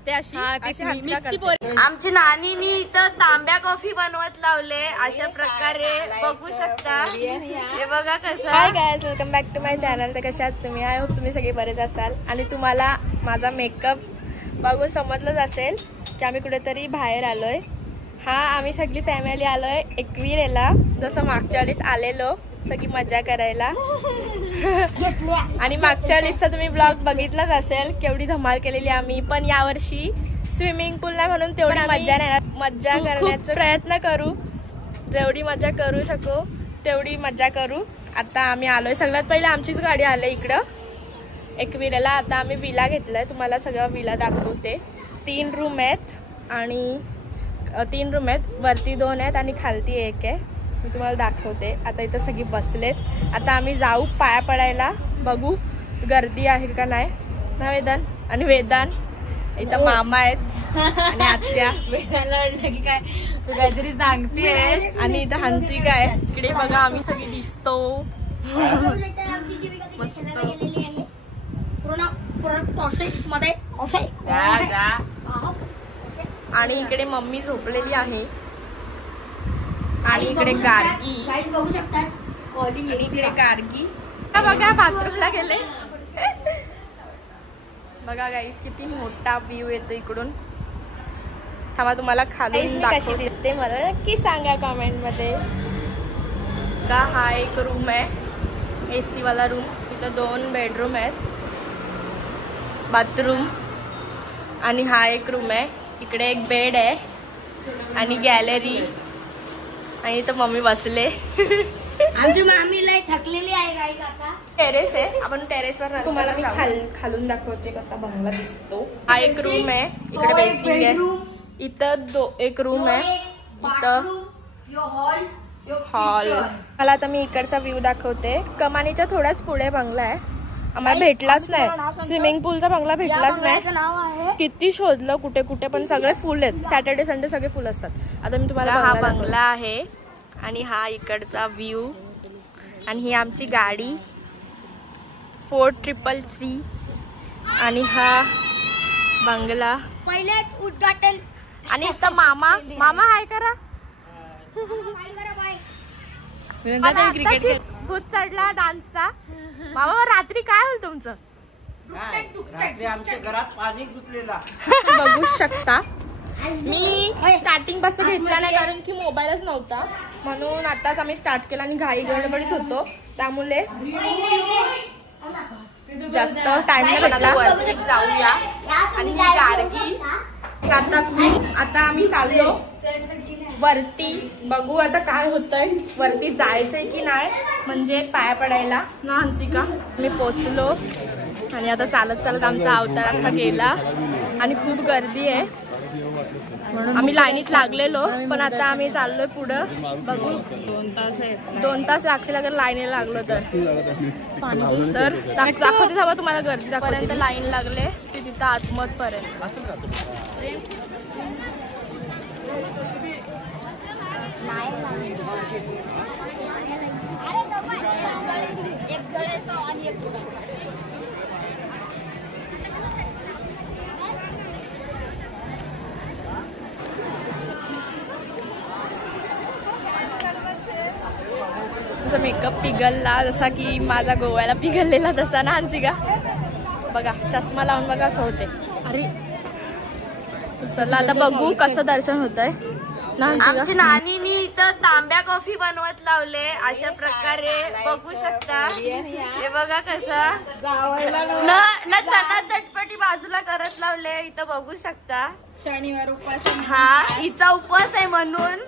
हसते अशी आमची नानीनी इथं तांब्या कॉफी बनवत लावले अशा प्रकारे बघू शकता। हे बघा कसं। Hi guys, welcome back to my channel. तर कशा आहात तुम्ही? आय होप तुम्ही सगळे बरेच असाल आणि तुम्हाला माझा मेकअप बघून समजलंच असेल की आम्ही कुठेतरी बाहेर आलोय। हा आम्ही सगळी फॅमिली आलोय एकविरेला, जसं मागच्या वेळेस आलेलो सगळी मजा करायला। आणि मागच्या वेळेसचा तुम्ही ब्लॉग बघितलाच असेल केवढी धमाल केलेली आम्ही। पण यावर्षी स्विमिंग पूल नाही म्हणून तेवढी मजा करण्याचा प्रयत्न करू, जेवढी मजा करू शकू तेवढी मजा करू। आता आम्ही आलोय, सगळ्यात पहिले आमचीच गाडी आले इकडं एकविरेला। आता आम्ही विला घेतलाय, तुम्हाला सगळं विला दाखवते। 3 रूम आहेत आणि 3 रूम आहेत, वरती 2 आहेत आणि खालती 1 आहे। मी तुम्हाला दाखवते। आता इथं सगळी बसलेत, आता आम्ही जाऊ पाया पडायला, बघू गर्दी आहे का नाही ना। वेदान आणि वेदान इथं मामा आहेत आणि आत्या। वेदानला वाटलं की काय तू काहीतरी सांगतेस। आणि इथं हंसिका आहे, इकडे बघा आम्ही सगळी दिसतो मस्त। आणि इकडे मम्मी झोपलेली आहे आणि इकडे गार्गी बघू शकतात, आणि इकडे गार्गी बघा बाथरूमला गेले। बघा गाईस किती मोठा व्ह्यू येतो इकडून। थांबा तुम्हाला खाली कशी दिसते मला नक्की सांगा कमेंट मध्ये। का हा एक रूम आहे एसी वाला रूम, इथं 2 बेडरूम आहेत, बाथरूम। आणि हा एक रूम आहे, इकडे एक बेड आहे आणि गॅलरी। आणि इथं मम्मी बसले। आमची मामी लय थकलेली आहे गाईस। आता टेरेस आहे, आपण टेरेसवर तुम्हाला मी खालून दाखवते कसा बंगला दिसतो। हा एक रूम आहे, इकडे बेसिंग आहे, इथं एक रूम आहे, इथं हॉल। मला आता मी इकडचा व्ह्यू दाखवते। कमानीच्या थोड्याच पुढे बंगला आहे, आम्हाला भेटलाच नाही, स्विमिंग पूलचा बंगला भेटलाच नाही। किती शोधलं कुठे कुठे पण सगळे फुल आहेत, सॅटर्डे संडे सगळे फुल असतात। आता मी तुम्हाला हा बंगला आहे आणि हा इकडचा व्ह्यू। आणि ही आमची गाडी 4333 आणि हा बंगला पहिले उद्घाटन। आणि इथं मामा हाय करा। क्रिकेट भूत चढला डान्सचा। मामा रात्री काय होईल तुमचं? रात्री आमच्या घरात पाणी घुसलेला बघू शकता। मी स्टार्टिंग पासून घेतला नाही कारण की मोबाईलच नव्हता, म्हणून आताच आम्ही स्टार्ट केला आणि घाई गडबडीत होतो, त्यामुळे जास्त टाइम नाही भेटला। वरती जाऊया आणि ही गार्गी आता आम्ही चाललो वरती, बघू आता काय होतंय, वरती जायचंय की नाही म्हणजे पाया पडायला ना हंसिका। मी पोचलो आणि आता चालत चालत आमचा अवतार अख्खा गेला आणि खूप गर्दी आहे म्हणून आम्ही लाईनीत लागलेलो, पण आता आम्ही चाललोय पुढं। बघू 2 तास लागतील अगर लाईनीला लागलो तर दाखवते थांबा तुम्हाला गर्दी पर्यंत लाईन लागले ते तिथं आतमत पर्यंत। मेकअप पिघलला जसा की माझा गोव्याला पिघललेला तसा ना हंसिका। बघा चष्मा लावून बघा असं होते। अरे चला आता बघू कसं दर्शन होतंय ना। आमची नानीनी इथं तांब्या कॉफी बनवत लावले अशा प्रकारे बघू शकता। हे बघा कसं न चना चटपटी बाजूला करत लावले, इथं बघू शकता। शनिवार उपवास, हा हिचा उपवास आहे म्हणून।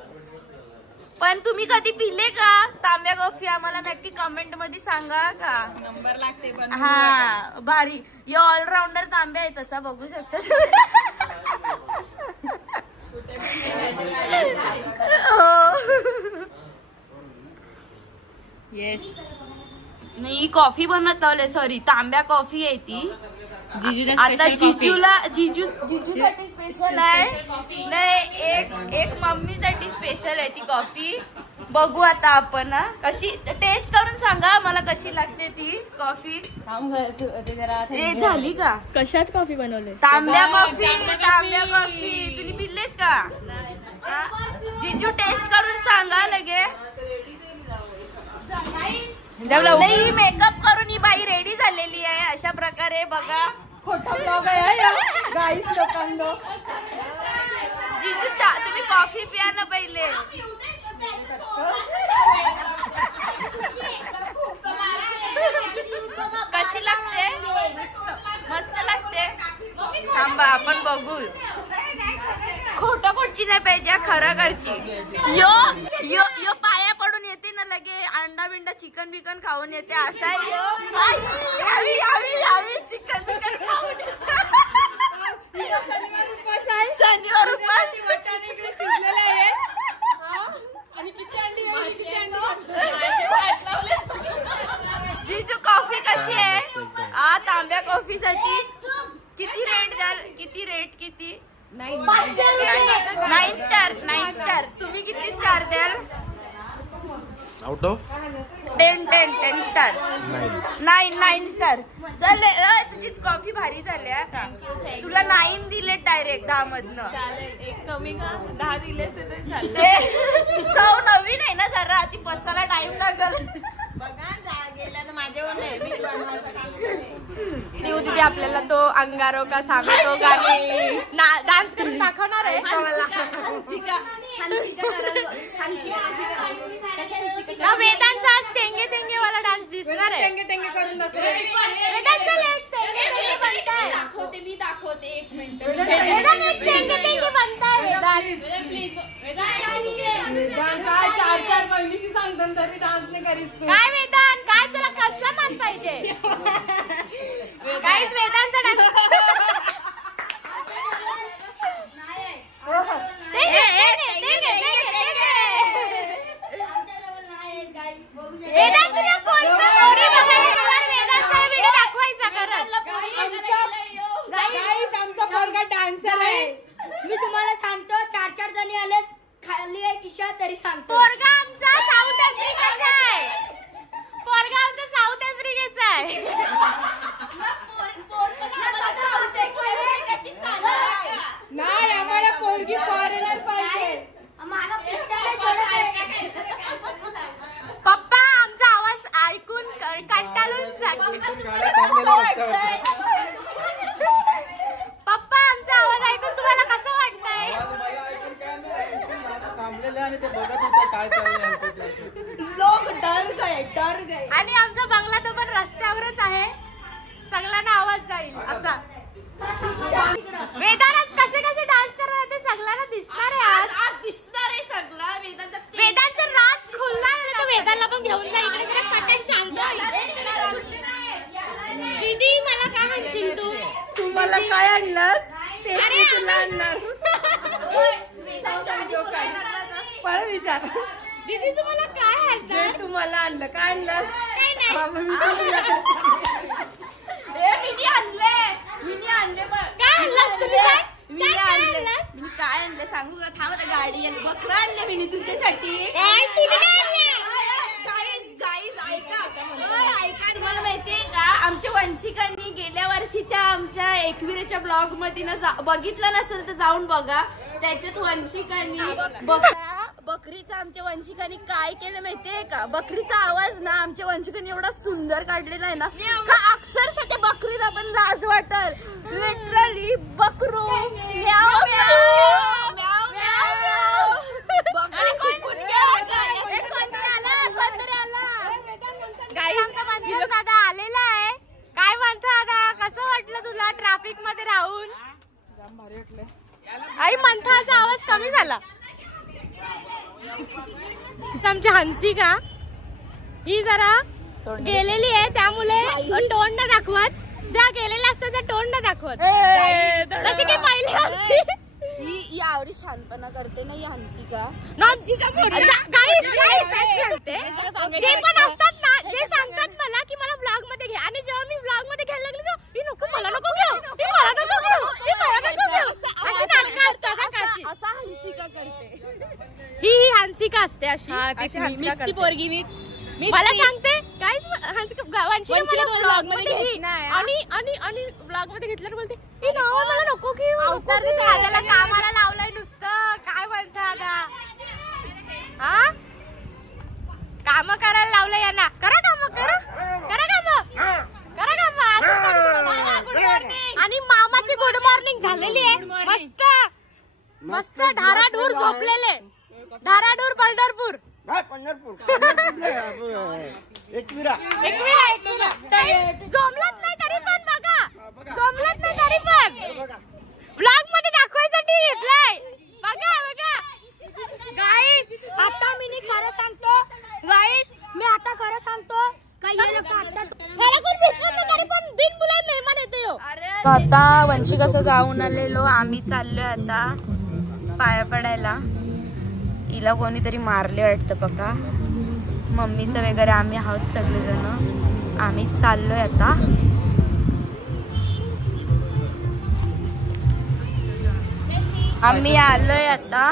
पण तुम्ही कधी पिले का तांब्या कॉफी? आम्हाला नक्की कमेंट मध्ये सांगा का नंबर लागते पण। हा भारी, यो ऑलराऊंडर तांब्या आहे तसा बघू शकता। येस नाही कॉफी बनवत लावले, सॉरी तांब्या कॉफी आहे ती। आता जिजूसाठी स्पेशल आहे, नाही एक मम्मीसाठी स्पेशल आहे ती कॉफी। बघू आता आपण कशी टेस्ट करून सांगा मला कशी लागते ती कॉफी. ते झाली का? कशात कॉफी बनवले? तांब्या कॉफी. तांब्या कॉफी तुम्ही पिल्लेस का? जिजू टेस्ट करून सांगा लगे. मेकअप करून ही बाई रेडी झालेली आहे अशा प्रकारे बघा. खोटा ब्लॉग आहे गाईस लोकांनो. जिजू तुम्ही कॉफी प्या ना पहिले. कशी लागते? मस्त लागते. थांबा आपण बघू. खोटं कोणची नाही पाहिजे खरं करची. यो यो यो पाया पडून येते ना लगे अंडा बिंडा चिकन बिकन खाऊन येते असा आहे. चिकन बिकन खाऊन शनिवार उपास. जीजू कॉफी कशी आहे? तांब्या कॉफी साठी किती रेट द्याल? किती रेट किती? 9 स्टार. 9 स्टार. तुम्ही किती स्टार द्याल? Out of 10 star. 9 स्टार. चल तुझी कॉफी भारी झाली आता. तुला 9 दिले डायरेक्ट 10 मधनं. एक कमी का 10 दिले चव नवीन आहे ना जरा ती पचायला टाइम लागल. देऊ दीदी आपल्याला तो अंगारो का सामे तो गाणे डान्स करून दाखवणार आहे. वेदांचा आज टेंगे टेंगे वाला डान्स दिसणार आहे. टेंगे टेंगे करून दाखवते. मी दाखवते 1 मिनिट. वेदांत टेंगे टेंगे बनताय. काय 4 महिन्याशी सांगतो तरी डान्स नाही करीस. काय वेदांत काय तुला कसला मान पाहिजे? काय वेदांचा डान्स डान्सर आहे. मी तुम्हाला सांगतो 4 जणी आले खाली आहे किशा तरी सांगतो. पोरगा आमचा साऊथ आफ्रिकेचा आहे. पोरगा आमचा साऊथ आफ्रिकेचा आहे. नाही आम्हाला पोरगी फॉरेनर पाहिजे. माझा पिक्चर सोडत. पप्पा आमचा आवाज ऐकून कंटाळून पप्पा आमचा आवाज ऐकून तुम्हाला कसं वाटतंय? आणि ते बघत होते काय चाललंय. लोक डर गए. आणि आमचा बंगला तो पण रस्त्यावरच आहे. सगळ्यांना आवाज जाईल असा. वेदांत कसे डान्स करणार ते सगळ्यांना दिसणार आहे. आज दिसणार आहे सगळा. वेदांचा राज खुलणार आहे. तर वेदांना पण घेऊन जा इकडे जरा कटन शांत. दीदी मला काय म्हणशील तू? तुम्हाला काय आणलंस ते तुला आणणार. परत विचार. दीदी तुम्हाला काय आणलं? तुम्हाला आणलं काय आणलंस? मिनी आणले काय आणलं तुम्ही? मी काय आणलं सांगू का? थांब आता गाडी आणि बकरा आणले मी तुमच्यासाठी. ऐका तुम्हाला माहितीये का आमच्या वंशिकांनी गेल्या वर्षीच्या आमच्या एकविरेच्या ब्लॉग मध्ये ना बघितलं नसेल तर जाऊन बघा. त्याच्यात वंशिकांनी बकरीचा आमच्या वंशिकांनी काय केलं माहितीये का? बकरीचा आवाज ना आमच्या वंशिकांनी एवढा सुंदर काढलेला आहे ना का अक्षरशः त्या बकरीला पण लाज वाटल. लिटरली बकरू म्याव म्याव म्याव म्याव. बकरी शिकून गाईस दादा आलेला आहे. काय म्हणतो दादा? कसं वाटलं तुला ट्रॅफिक मध्ये राहून? आई मंथाचा आवाज कमी झाला. आमची हंसिका ही जरा गेलेली आहे त्यामुळे तोंड न दाखवत. त्या गेलेल्या असतात त्या तोंड न दाखवत. कशी काय पाहिली आमची? ही आवडी शांतपणा करते ना ही हंसिका. जे पण असतात ना जे सांगतात मला की मला ब्लॉग मध्ये घे आणि जेव्हा मी ब्लॉग मध्ये घ्यायला लागले ना ही नको मला नको घेऊ मला नको घेऊ मला नको घेऊ अशी नाटकं असतात. असा हंसिका करते ही हंसिका असते अशी. अशी हंसका करते पोरगी मला सांगते काय ब्लॉग मध्ये घेतल्यावर बोलते मला नको घेऊ दादाला कामाला लावलंय नुसतं काय म्हणता हा काम करायला लावलंय यांना करा काम आणि मामाची गुड मॉर्निंग झालेली आहे मस्त मस्त ढाराडूर झोपलेले ढाराडूर पंढरपूर जमलत नाही तरी पण बघा ब्लॉग मध्ये दाखवायसाठी घेतलाय बघा गाईस आता मी खरं सांगतो गाईस मी आता खरं सांगतो काही आता वंशी कसं जाऊन आलेलो आम्ही चाललोय आता पाया पडायला हिला कोणीतरी मारले वाटतं बघा मम्मीचं वगैरे आम्ही आहोत सगळेजण आम्ही चाललोय आता आम्ही आलोय आता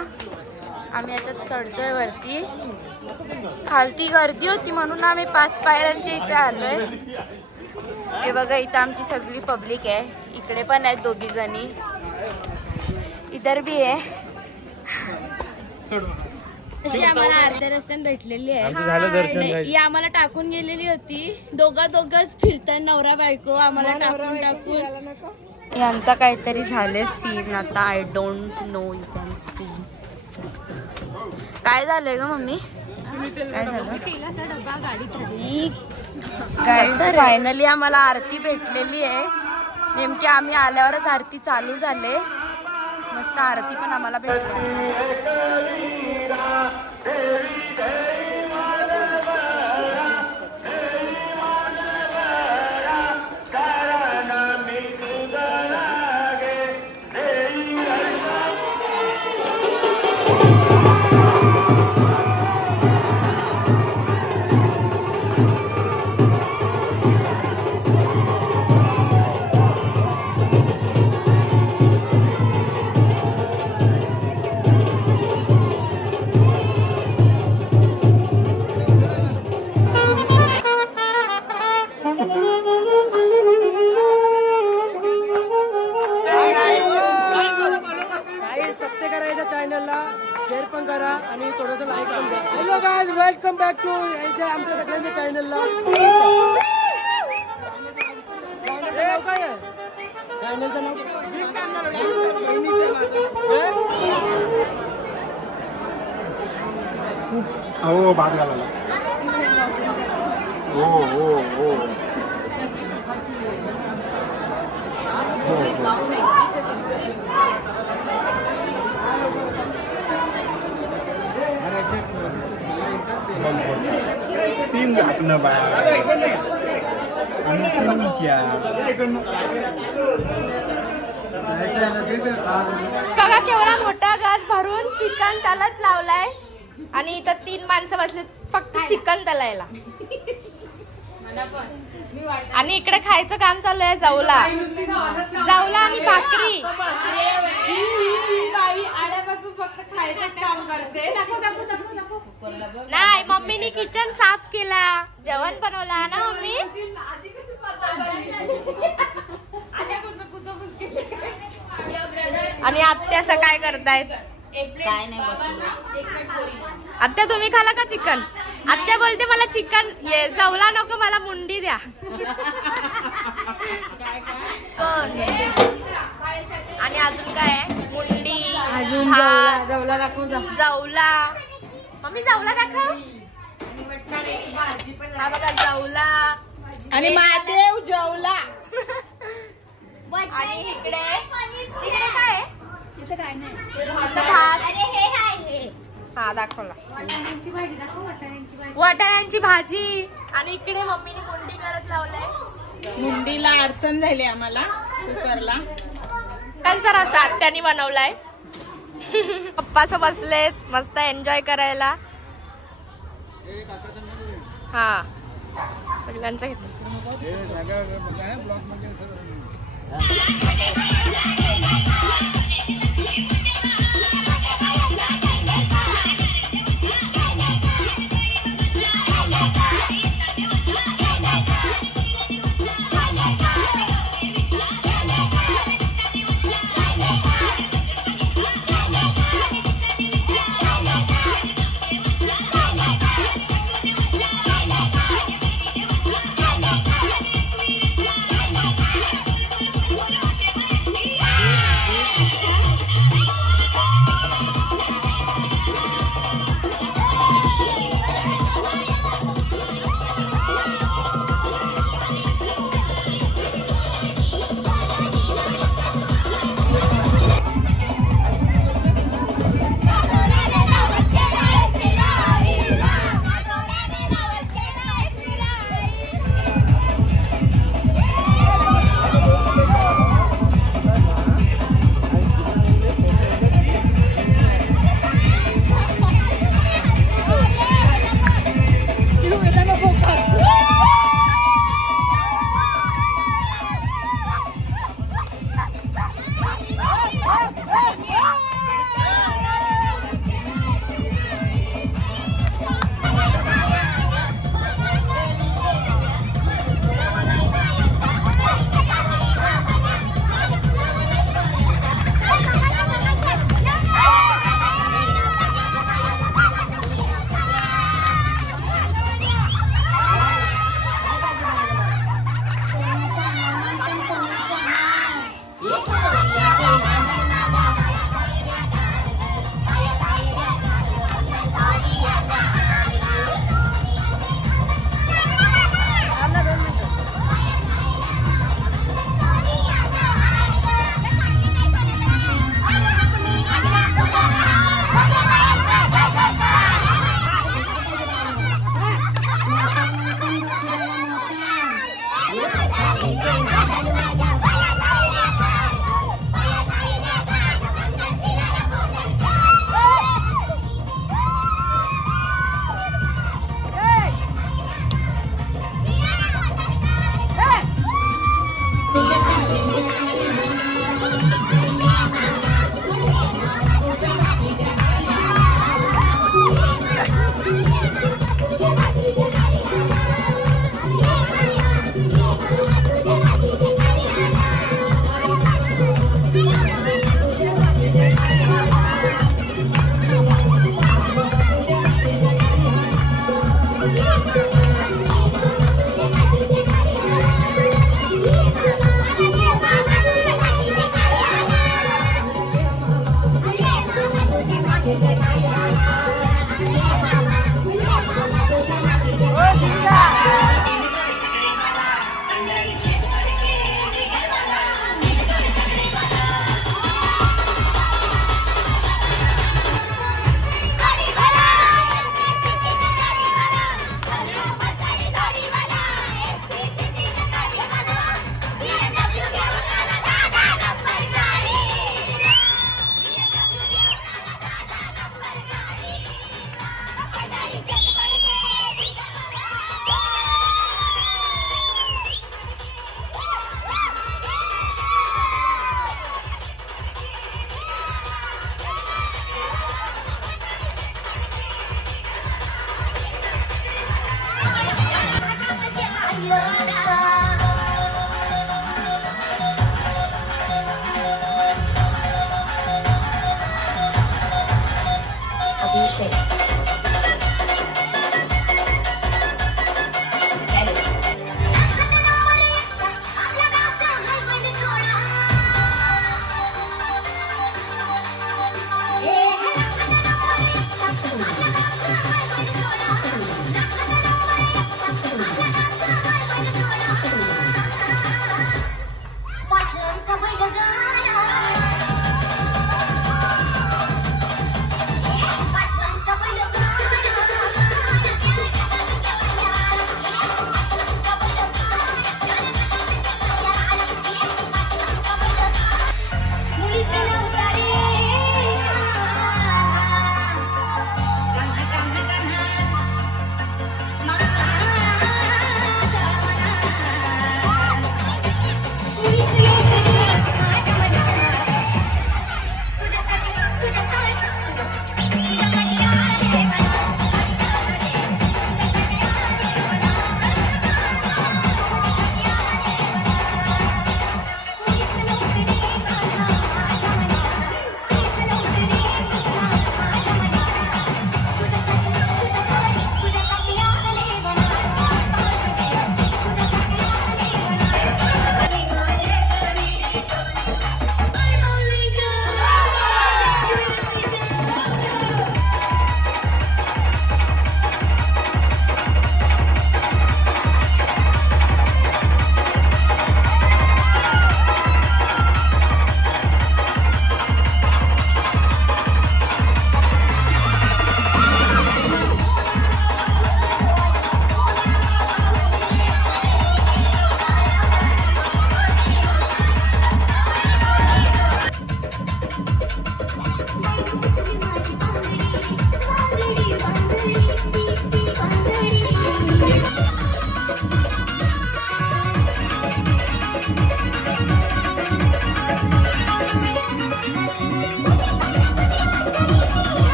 आम्ही आता चढतोय वरती खालती गर्दी होती म्हणून आम्ही 5 पायऱ्यांच्या इथे आलोय हे बघा इथं आमची सगळी पब्लिक आहे इकडे पण आहेत 2 जणी इधर भी आहे तशी आम्हाला अर्ध्या रस्त्याने भेटलेली आहे ही आम्हाला टाकून गेलेली होती दोघंच फिरतात नवरा बायको आम्हाला टाकून यांचा काहीतरी झाले सीन आता I don't know you can see काय झालंय ग मम्मी काय झालं काय फायनली आम्हाला आरती भेटलेली आहे नेमकी आम्ही आल्यावरच आरती चालू झाले मस्त आरती पण आम्हाला भेटली शेअर पण करा आणि थोडंसं लाईक पण द्या. Hello guys, welcome back to आमच्या सगळ्यांच्या चॅनलला. चॅनलचं नाव काय आहे? चॅनलचं नाव हो भात घालायला. हो हो हो तीन झाकणं बघा केवढा मोठा गाज भरून चिकन त्यालाच लावलाय आणि इथं 3 माणसं बसले फक्त चिकन तळायला. आणि इकडे खायचं काम चालू आहे जाऊला आणि भाकरी. आल्यापासून फक्त खायचंच काम करते. नाही, मम्मीने किचन साफ केला, जेवण बनवला ना मम्मी. आणि आत्या असं काय करतायत? काय नाही बसलो. आत्या तुम्ही खाला का चिकन? आत्या बोलते मला चिकन जवला नको, मला मुंडी द्या. आणि अजून काय आहे? मुंडी, अजून जवला दाखवू. जवला मम्मी, जवला दाखव. हा बघा जवला आणि महादेव जेवला. आणि इकडे काय आहे? इथं काय नाही. भात. हा दाखवला. वाटाण्यांची भाजी. आणि इकडे मम्मीने मुंडी करत लावलंय. मुंडीला अडचण झाली आम्हाला कुकरला. त्यांचा रस्सा आत्यानी बनवलाय. पप्पाच बसलेत मस्त एन्जॉय करायला. हा सगळ्यांचं घेतलं.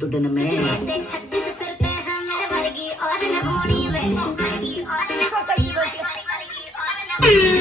तो दिन में और